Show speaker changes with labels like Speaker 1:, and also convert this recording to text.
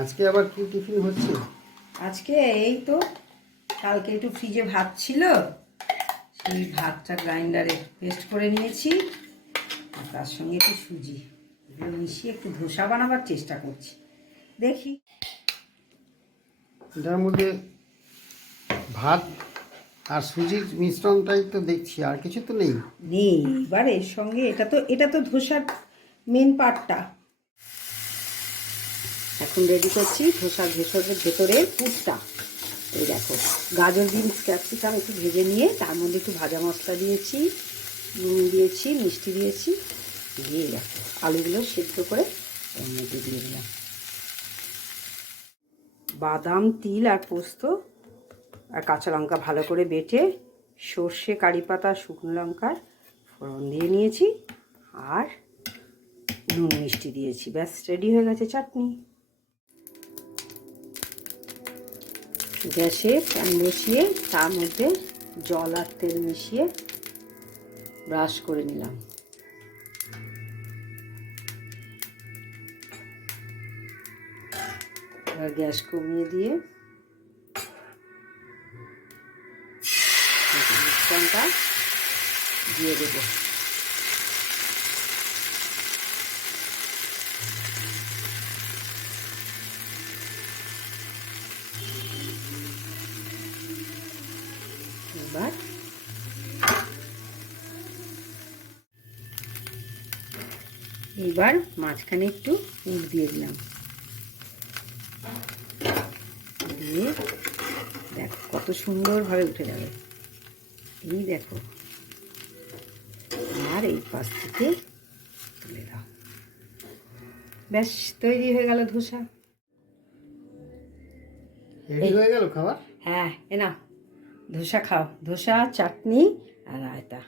Speaker 1: আজকে আবার কি টিফিন হচ্ছে?
Speaker 2: আজকে এই তো কালকে একটু ফ্রিজে ভাত ছিল সেই ভাতটা গ্রাইন্ডারে পেস্ট করে নিয়েছি আর তার সঙ্গে একটু সুজি। এগুলো মিশিয়ে একটু ধোসা বানাবার চেষ্টা করছি। দেখি।
Speaker 1: এটার মধ্যে ভাত আর সুজির মিশ্রণটাই তো দেখছি আর কিছু তো নেই।
Speaker 2: নেই এবার এর সঙ্গে এটা তো এটা তো ধোসার মেন পার্টটা এখন রেডি করছি ধোসার ভেতরের ভেতরে পুরটা। এই দেখো, গাজর, বিনস, ক্যাপসিকাম একটু ভেজে নিয়ে তার মধ্যে একটু ভাজা মশলা দিয়েছি, নুন দিয়েছি, মিষ্টি দিয়েছি, দিয়ে দেখো, আলুগুলো সেদ্ধ করে এর মধ্যে দিয়ে দিলাম। বাদাম, তিল আর পোস্ত আর কাঁচা লঙ্কা ভালো করে বেটে সর্ষে, কারি পাতা, শুকনো লঙ্কার ফোড়ন দিয়ে নিয়েছি আর নুন মিষ্টি দিয়েছি। ব্যাস রেডি হয়ে গেছে চাটনি। গ্যাসে প্যান বসিয়ে তার মধ্যে জল আর তেল মিশিয়ে ব্রাশ করে নিলাম। গ্যাস কমিয়ে দিয়ে মিশ্রণটা দিয়ে দেবো। এবার। এবার মাঝখানে একটু পুর দিয়ে দিলাম। দিয়ে দেখো কত সুন্দরভাবে উঠে যাবে। এই দেখো। আর এই পাশ থেকে তুলে দাও। ব্যাস তৈরি হয়ে গেল ধোসা।
Speaker 1: রেডি হয়ে গেল খাবার?
Speaker 2: হ্যাঁ এ না ধোসা খাও। ধোসা চাটনি আর রায়তা